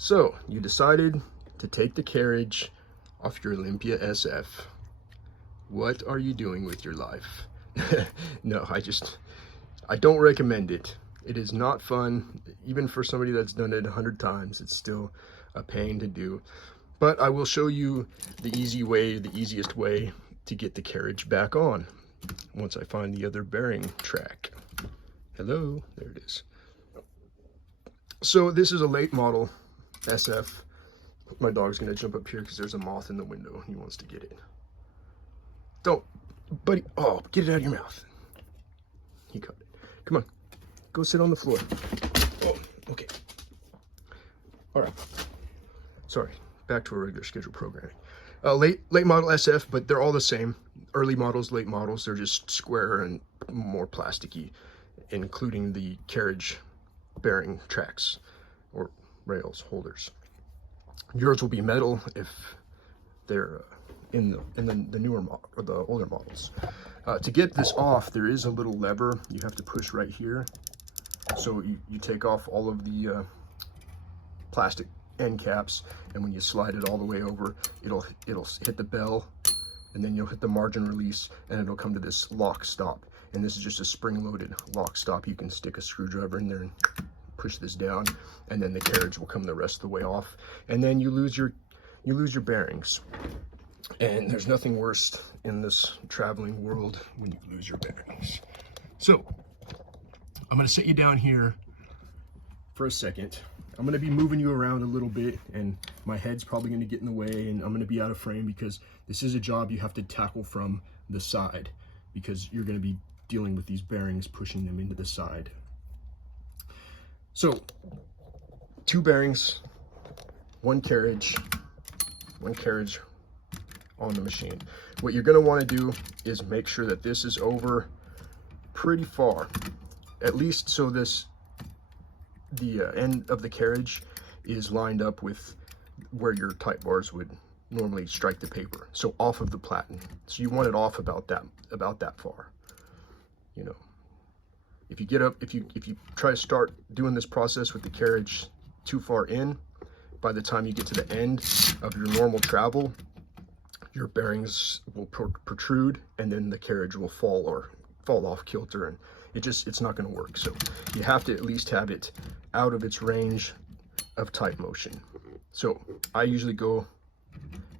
So you decided to take the carriage off your Olympia SF. What are you doing with your life? No, I don't recommend it. It is not fun. Even for somebody that's done it 100 times, it's still a pain to do. But I will show you the easy way, the easiest way to get the carriage back on once I find the other bearing track. Hello, there it is. So this is a late model SF. My dog's gonna jump up here because there's a moth in the window. He wants to get it. Don't, buddy. Oh, get it out of your mouth. He caught it. Come on, go sit on the floor. Oh, okay. All right. Sorry, back to our regular schedule programming. Late model SF, but they're all the same. Early models, late models, they're just square and more plasticky, including the carriage bearing tracks or rails holders. Yours will be metal if they're in the newer model or the older models. To get this off, there is a little lever you have to push right here. So you take off all of the plastic end caps, and when you slide it all the way over, it'll hit the bell, and then you'll hit the margin release, and it'll come to this lock stop. And this is just a spring-loaded lock stop. You can stick a screwdriver in there and push this down, and then the carriage will come the rest of the way off. And then you lose your bearings. And there's nothing worse in this traveling world when you lose your bearings. So I'm gonna set you down here for a second. I'm gonna be moving you around a little bit, and my head's probably gonna get in the way, and I'm gonna be out of frame because this is a job you have to tackle from the side, because you're gonna be dealing with these bearings, pushing them into the side. So 2 bearings, one carriage on the machine. What you're gonna wanna do is make sure that this is over pretty far, at least so the end of the carriage is lined up with where your type bars would normally strike the paper, so off of the platen. So you want it off about that far. You know, if you try to start doing this process with the carriage too far in, by the time you get to the end of your normal travel, your bearings will protrude, and then the carriage will fall off kilter, and it's not going to work. So you have to at least have it out of its range of type motion. So I usually go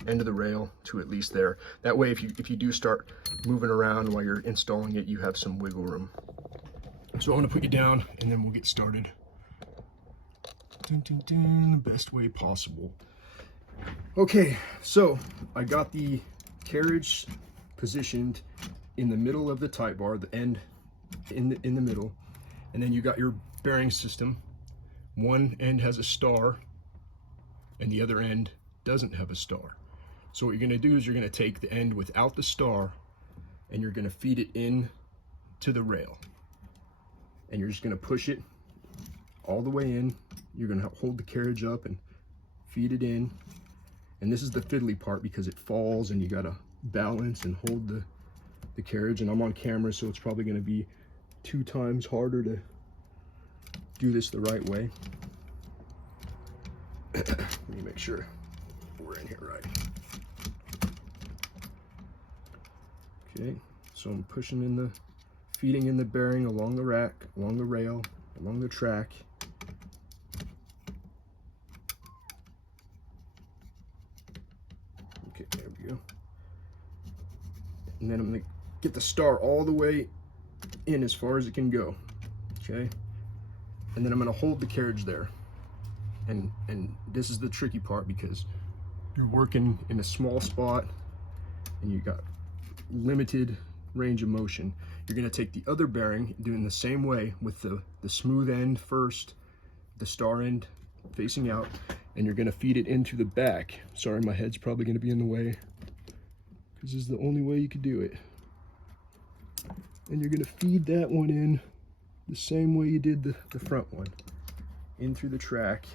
end of the rail to at least there. That way, if you do start moving around while you're installing it, you have some wiggle room. So I'm going to put you down, and then we'll get started. Dun, dun, dun, the best way possible. Okay, so I got the carriage positioned in the middle of the type bar, the end in the middle, and then you got your bearing system. One end has a star, and the other end doesn't have a star. So what you're going to do is you're going to take the end without the star, and you're going to feed it in to the rail, and you're just going to push it all the way in. You're going to hold the carriage up and feed it in. And this is the fiddly part because it falls and you got to balance and hold the carriage. And I'm on camera, so it's probably going to be 2 times harder to do this the right way. Let me make sure we're in here right. Okay, so I'm feeding in the bearing along the rack, along the rail, along the track. Okay, there we go. And then I'm gonna get the star all the way in as far as it can go. Okay, and then I'm gonna hold the carriage there. And this is the tricky part because you're working in a small spot and you got limited range of motion. You're going to take the other bearing, doing the same way with the smooth end first, the star end facing out, and you're going to feed it into the back. Sorry, my head's probably going to be in the way because this is the only way you could do it. And you're going to feed that one in the same way you did the front one, in through the track.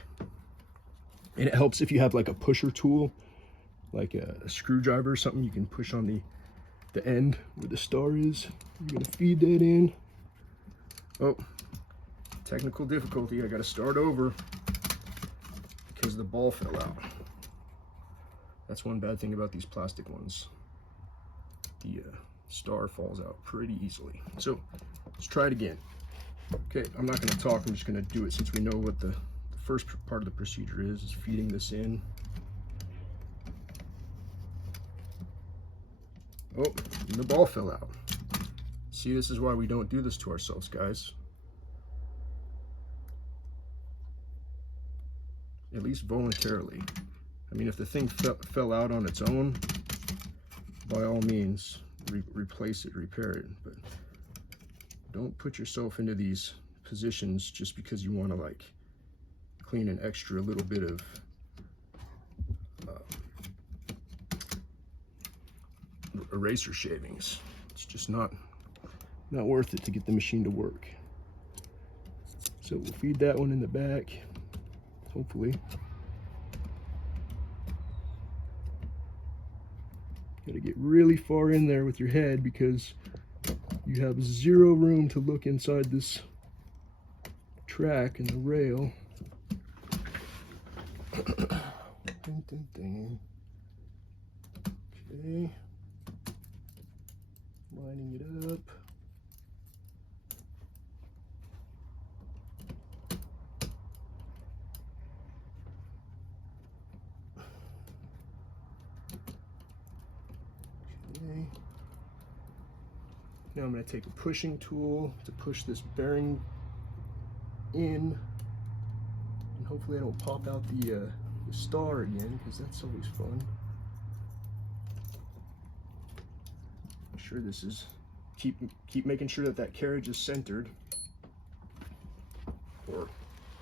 And it helps if you have like a pusher tool, like a screwdriver or something. You can push on the end where the star is. You're gonna feed that in. Oh, technical difficulty. I gotta start over because because the ball fell out. That's one bad thing about these plastic ones. The star falls out pretty easily. So let's try it again. Okay, I'm not going to talk, I'm just going to do it since we know what the first part of the procedure is feeding this in. Oh, and the ball fell out. See, this is why we don't do this to ourselves, guys. At least voluntarily. I mean, if the thing fell out on its own, by all means, replace it, repair it. But don't put yourself into these positions just because you want to like clean an extra little bit of eraser shavings. It's just not worth it to get the machine to work. So we'll feed that one in the back, hopefully. Got to get really far in there with your head because you have zero room to look inside this track and the rail. Ding, ding, ding. Okay. Lining it up. Okay. Now I'm going to take a pushing tool to push this bearing in, and hopefully I don't pop out the star again, because that's always fun. Make sure this is keep making sure that carriage is centered, or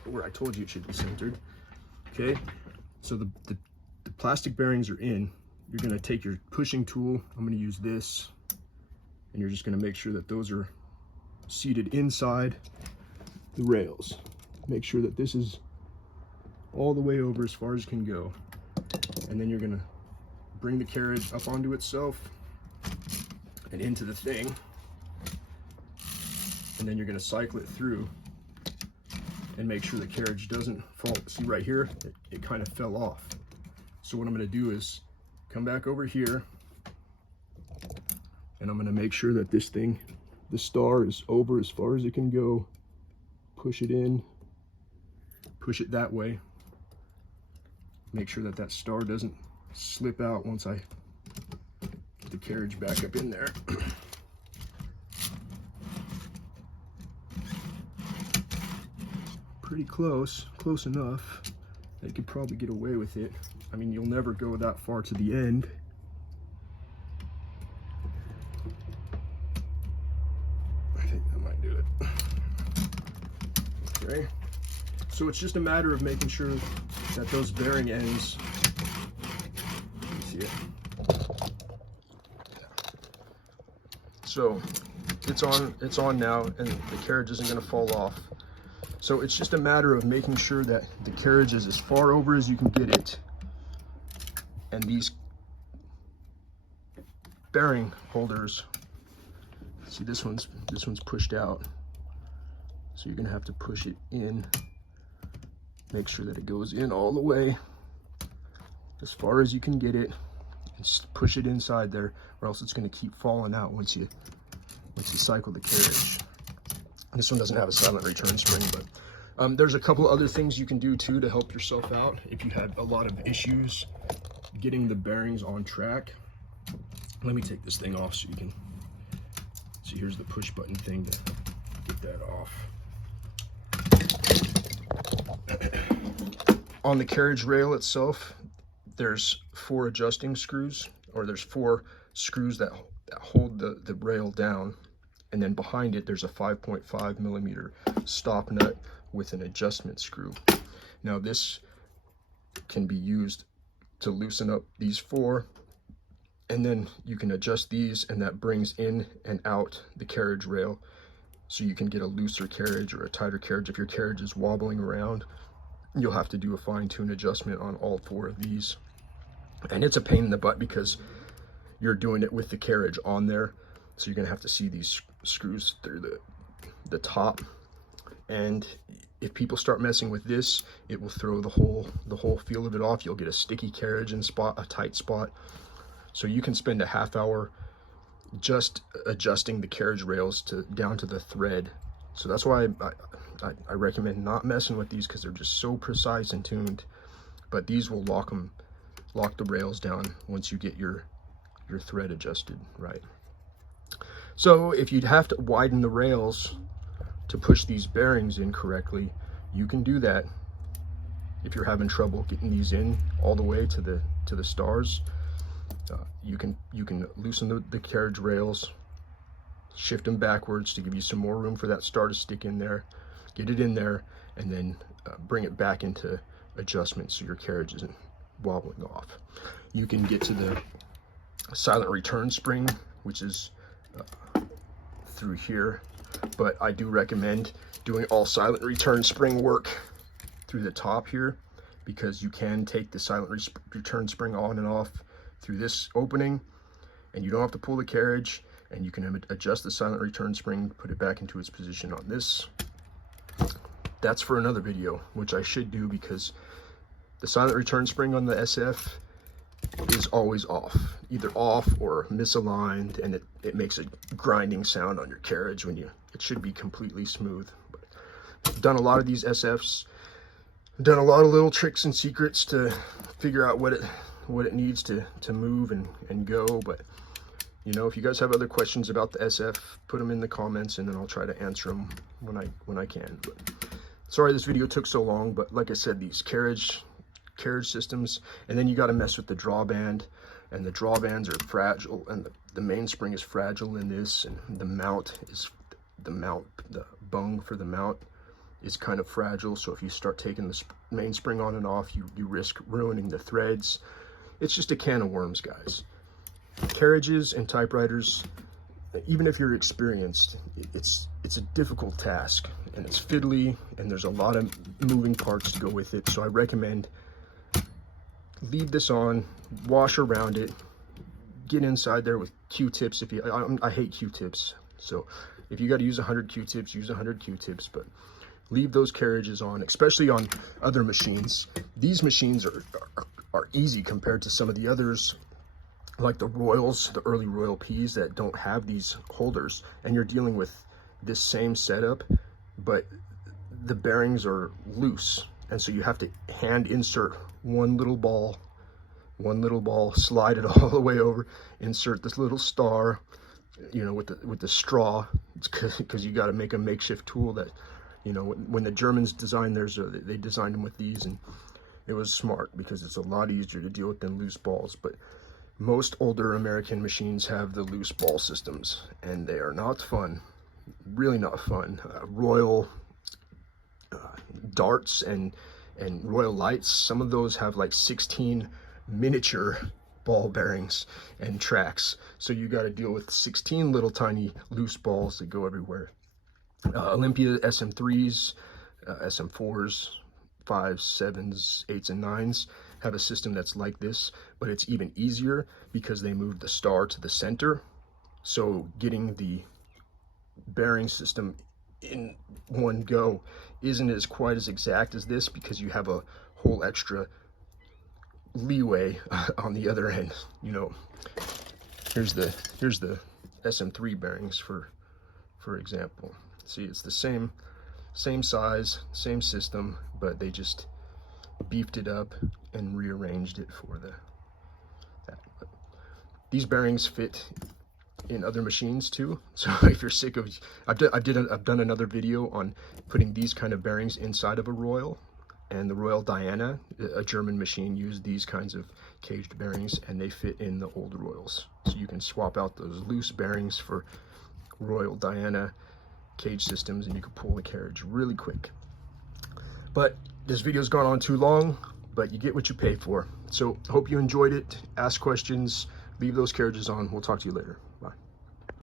where I told you it should be centered. Okay, so the plastic bearings are in. You're going to take your pushing tool. I'm going to use this, and you're just going to make sure that those are seated inside the rails. Make sure that this is all the way over as far as it can go, and then you're going to bring the carriage up onto itself and into the thing, and then you're going to cycle it through and make sure the carriage doesn't fall. See right here, it kind of fell off. So what I'm going to do is come back over here, and I'm going to make sure that this thing, the star, is over as far as it can go. Push it in, push it that way. Make sure that that star doesn't slip out once I get the carriage back up in there. Pretty close enough. They could probably get away with it. I mean, you'll never go that far to the end. I think that might do it. Okay. So it's just a matter of making sure that those bearing ends, you see it. So it's on now, and the carriage isn't going to fall off. So it's just a matter of making sure that the carriage is as far over as you can get it, and these bearing holders, see, this one's pushed out, so you're gonna have to push it in. Make sure that it goes in all the way as far as you can get it, and just push it inside there, or else it's gonna keep falling out once you cycle the carriage. This one doesn't have a silent return spring, but there's a couple other things you can do too to help yourself out if you had a lot of issues getting the bearings on track. Let me take this thing off so you can see. Here's the push button thing to get that off. On the carriage rail itself, there's 4 adjusting screws, or there's 4 screws that hold the rail down. And then behind it, there's a 5.5 millimeter stop nut with an adjustment screw. Now this can be used to loosen up these 4, and then you can adjust these, and that brings in and out the carriage rail, so you can get a looser carriage or a tighter carriage. If your carriage is wobbling around, you'll have to do a fine-tune adjustment on all 4 of these. And it's a pain in the butt because you're doing it with the carriage on there, so you're gonna have to see these screws through the top, and if people start messing with this, it will throw the whole feel of it off. You'll get a sticky carriage and spot, a tight spot. So you can spend a half hour just adjusting the carriage rails down to the thread. So that's why I recommend not messing with these, because they're just so precise and tuned. But these will lock the rails down once you get your thread adjusted right. So if you'd have to widen the rails to push these bearings in correctly, you can do that. If you're having trouble getting these in all the way to the stars, you can loosen the carriage rails, shift them backwards to give you some more room for that star to stick in there, get it in there, and then bring it back into adjustment so your carriage isn't wobbling off. You can get to the silent return spring, which is through here, but I do recommend doing all silent return spring work through the top here, because you can take the silent return spring on and off through this opening, and you don't have to pull the carriage, and you can adjust the silent return spring, put it back into its position on this. That's for another video, which I should do, because the silent return spring on the SF is always off, either off or misaligned, and it makes a grinding sound on your carriage when it should be completely smooth. But I've done a lot of these SFs, I've done a lot of little tricks and secrets to figure out what it needs to move and go. But you know, if you guys have other questions about the SF, put them in the comments, and then I'll try to answer them when I can. But sorry this video took so long, but like I said, these carriage systems, and then you got to mess with the drawband, and the drawbands are fragile, and the mainspring is fragile in this, and the bung for the mount is kind of fragile. So if you start taking the mainspring on and off, you risk ruining the threads. It's just a can of worms, guys. Carriages and typewriters, even if you're experienced, it's a difficult task, and it's fiddly, and there's a lot of moving parts to go with it. So I recommend leave this on, wash around it, get inside there with Q-tips. I hate Q-tips, so if you got to use 100 Q-tips, use 100 Q-tips, but leave those carriages on, especially on other machines. These machines are easy compared to some of the others, like the Royals, the early Royal Ps that don't have these holders, and you're dealing with this same setup, but the bearings are loose, and so you have to hand insert one little ball, slide it all the way over, insert this little star, you know, with the straw, because you got to make a makeshift tool that, you know, when the Germans designed theirs, they designed them with these, and it was smart because it's a lot easier to deal with than loose balls. But most older American machines have the loose ball systems, and they are not fun, really not fun. Royal darts and Royal lights, some of those have like 16 miniature ball bearings and tracks, so you got to deal with 16 little tiny loose balls that go everywhere. Olympia SM3s, SM4s, 5s, 7s, 8s, and 9s have a system that's like this, but it's even easier because they move the star to the center. So getting the bearing system in one go isn't quite as exact as this, because you have a whole extra leeway on the other end. You know, here's the SM3 bearings for example. See, it's the same size, same system, but they just beefed it up and rearranged it for that. But these bearings fit in other machines too, so if you're sick of, I've done another video on putting these kind of bearings inside of a Royal, and the Royal Diana, a German machine, used these kinds of caged bearings, and they fit in the old Royals. So you can swap out those loose bearings for Royal Diana cage systems, and you can pull the carriage really quick. But this video's gone on too long, but you get what you pay for. So hope you enjoyed it. Ask questions, leave those carriages on. We'll talk to you later.